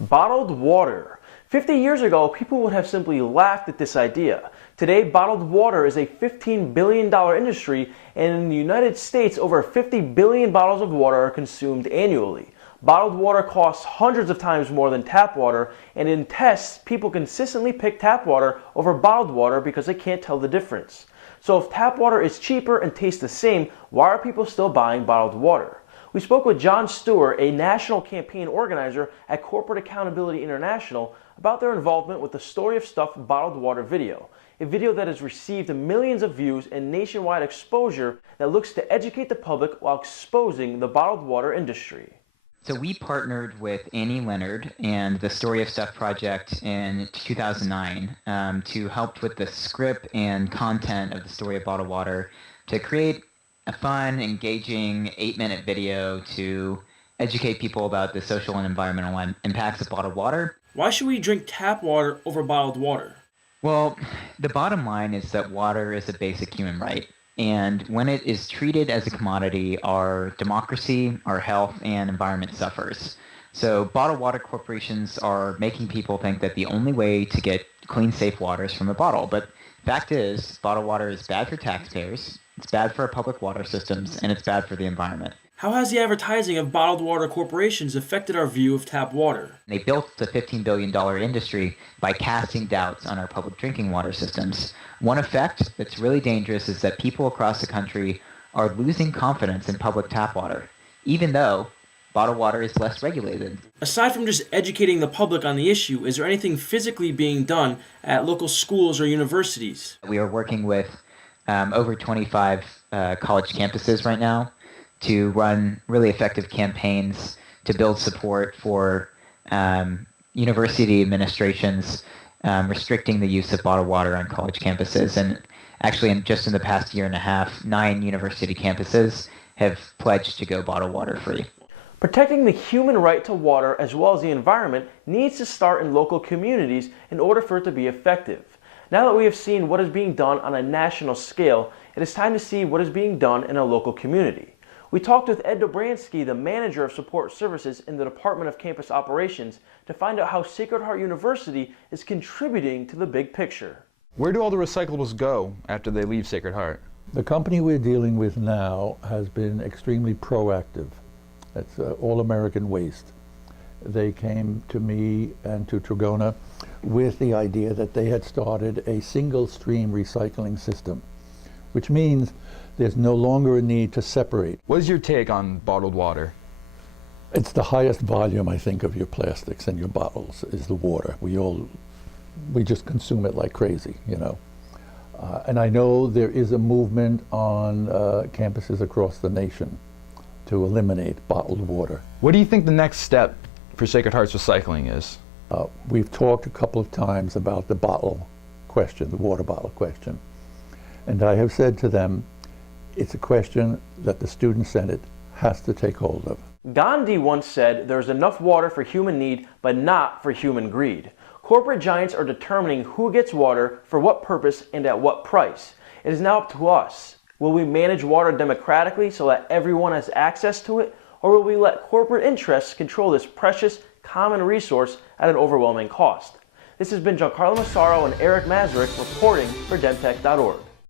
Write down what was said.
Bottled water. 50 years ago, people would have simply laughed at this idea. Today, bottled water is a $15 billion industry, and in the United States, over 50 billion bottles of water are consumed annually. Bottled water costs hundreds of times more than tap water, and in tests, people consistently pick tap water over bottled water because they can't tell the difference. So if tap water is cheaper and tastes the same, why are people still buying bottled water? We spoke with John Stewart, a national campaign organizer at Corporate Accountability International, about their involvement with the Story of Stuff bottled water video, a video that has received millions of views and nationwide exposure that looks to educate the public while exposing the bottled water industry. So we partnered with Annie Leonard and the Story of Stuff project in 2009 to help with the script and content of the story of bottled water to create a fun, engaging 8-minute video to educate people about the social and environmental impacts of bottled water. Why should we drink tap water over bottled water? Well, the bottom line is that water is a basic human right. And when it is treated as a commodity, our democracy, our health, and environment suffers. So bottled water corporations are making people think that the only way to get clean, safe water is from a bottle. But fact is, bottled water is bad for taxpayers, it's bad for our public water systems, and it's bad for the environment. How has the advertising of bottled water corporations affected our view of tap water? They built a $15 billion industry by casting doubts on our public drinking water systems. One effect that's really dangerous is that people across the country are losing confidence in public tap water, even though bottled water is less regulated. Aside from just educating the public on the issue, is there anything physically being done at local schools or universities? We are working with over 25 college campuses right now to run really effective campaigns to build support for university administrations restricting the use of bottled water on college campuses. And actually, just in the past year and a half, 9 university campuses have pledged to go bottled water free. Protecting the human right to water as well as the environment needs to start in local communities in order for it to be effective. Now that we have seen what is being done on a national scale, it is time to see what is being done in a local community. We talked with Ed Dobransky, the manager of support services in the Department of Campus Operations, to find out how Sacred Heart University is contributing to the big picture. Where do all the recyclables go after they leave Sacred Heart? The company we're dealing with now has been extremely proactive. That's All American Waste. They came to me and to Trigona with the idea that they had started a single stream recycling system, which means there's no longer a need to separate. What is your take on bottled water? It's the highest volume, I think, of your plastics and your bottles is the water. We just consume it like crazy, you know. And I know there is a movement on campuses across the nation to eliminate bottled water. What do you think the next step for Sacred Heart's recycling is? We've talked a couple of times about the bottle question, the water bottle question. And I have said to them, it's a question that the Student Senate has to take hold of. Gandhi once said, "There's enough water for human need, but not for human greed." Corporate giants are determining who gets water, for what purpose, and at what price. It is now up to us. Will we manage water democratically so that everyone has access to it, or will we let corporate interests control this precious, common resource at an overwhelming cost? This has been Giancarlo Massaro and Eric Mazurek reporting for Demtech.org.